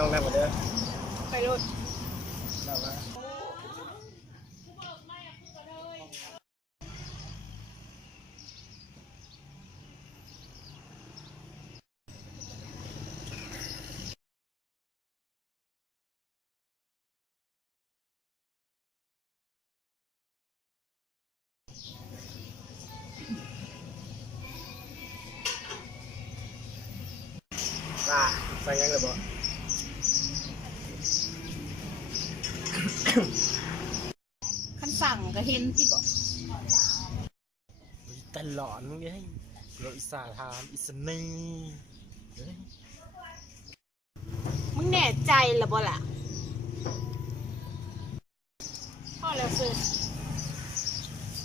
น้องนั่งมาเด้อไปรถนั่งมาใส่ยังเลยบ่คันสั่งก็เห็นที่บอกตลอดมึงยัยเราอิสาถามอิสนีมึงแน่ใจหรือบ่ล่ะพ่อแล้วสิ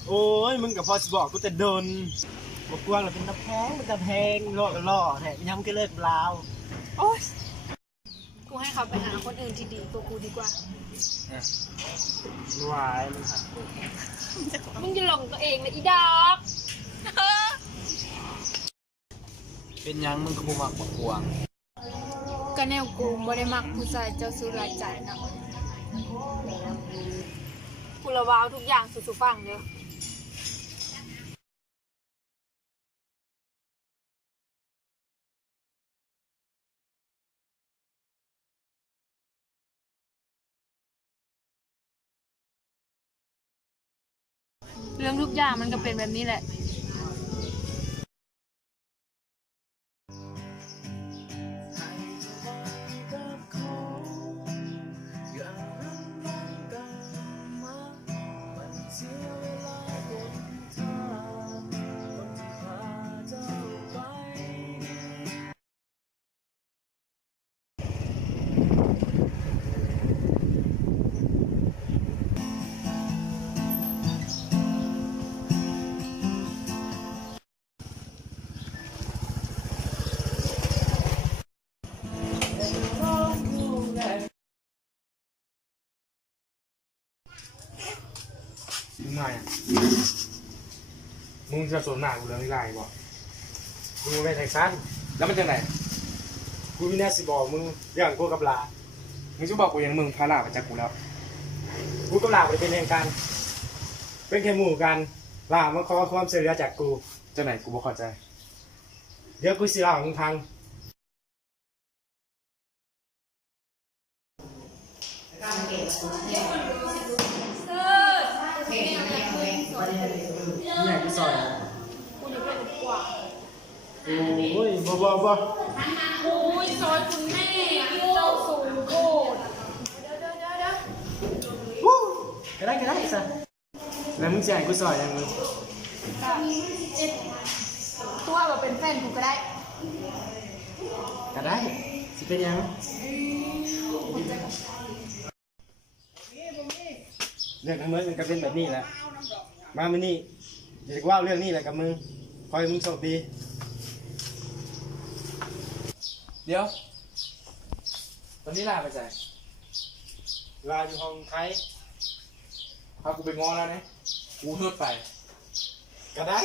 โอ้ยมึงกับพอสิบอกกูแต่โดนบอกกวางเราเป็นตะแพงเป็นตะแพงล่อแถมย้ำก็เลิกลาวโอ๊ยกูให้เขาไปหาคนอื่นที่ดีกว่ากูดีกว่าวายมึงหักมึงจะหลงตัวเองนะอีดอก เป็นยังมึงก็บ่มักบอกกวางก็แนวกูบ่ได้มักผู้ชายเจ้าสู้หลายใจนะกูระว้าวทุกอย่างสุดๆฟังเด้อเรื่องทุกอย่างมันก็เป็นแบบนี้แหละมึงไงมึงจะสวมหน้ากูเรื่องนี้ไรบ่มึงไม่แท็กซันแล้วมันจะไหนกูมีแน่สิบอกมึงเรื่องกูกับลามึงจะบอกกูอย่างมึงพาลามาจากกูแล้วกูกับลาไปเป็นเองกันเป็นแค่หมู่กันลามาขอความช่วยเหลือจากกูจะไหนกูบ่เข้าใจเดี๋ยวกูสิเล่าให้มึงฟังเนี่ยกูซอยกูจะเป็นกว่าโอ้ยบ่โอ้ยซอยคุณแม่เจ้าสูงโคตรก็ได้ซะแล้วมึงจะให้กูซอยยังมึงตัวแบบเป็นแฟนกูก็ได้ก็ได้สิเป็นยังเรื่องทั้งหมดมันก็เป็นแบบนี้แหละมามื้อนี้อยากว่าเรื่องนี้แหละกับมึงคอยมึงโชคดีเดี๋ยวตอนนี้ลาไปไหนลาอยู่ห้องไทยพากูไปง้อแล้วนะกูเฮิร์ตไปก็ได้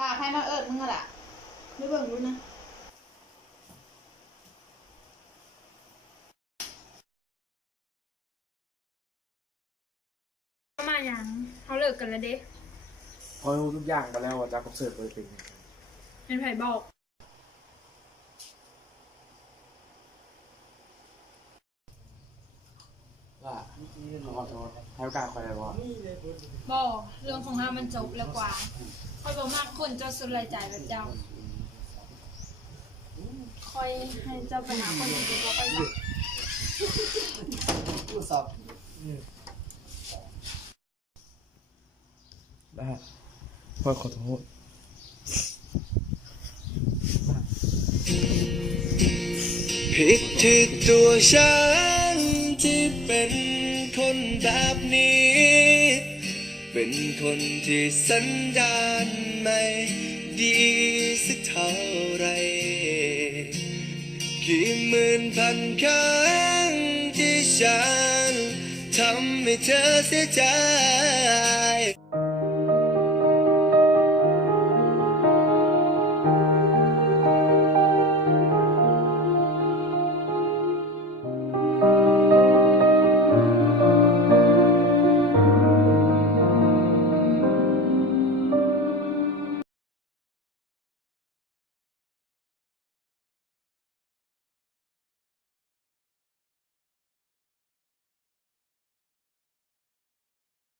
ลาให้มามึงอะล่ะไม่เบิ่งรู้นะมาอย่างเขาเลิกกันแล้วเด้พอรู้ทุกอย่างกันแล้วว่าจะกับเสิร์ฟเลยเป็นเป็นไผ่บอก ขอโทษให้โอกาสคอยได้บ่ บอกเรื่องของเรามันจบแล้วกว่าคอยบอกมากคนเจ้าสุดรายจ่ายแบบเจ้าคอยให้เจ้าไปหาคนอื่นดีกว่าคอยบอก ผู้สอบ ได้พ่อขอโทษ ผิดที่ตัวฉันที่เป็นคนแบบนี้ เป็นคนที่สันดานไม่ดีสักเท่าไรกี่หมื่นพันครั้งที่ฉันทำให้เธอเสียใจ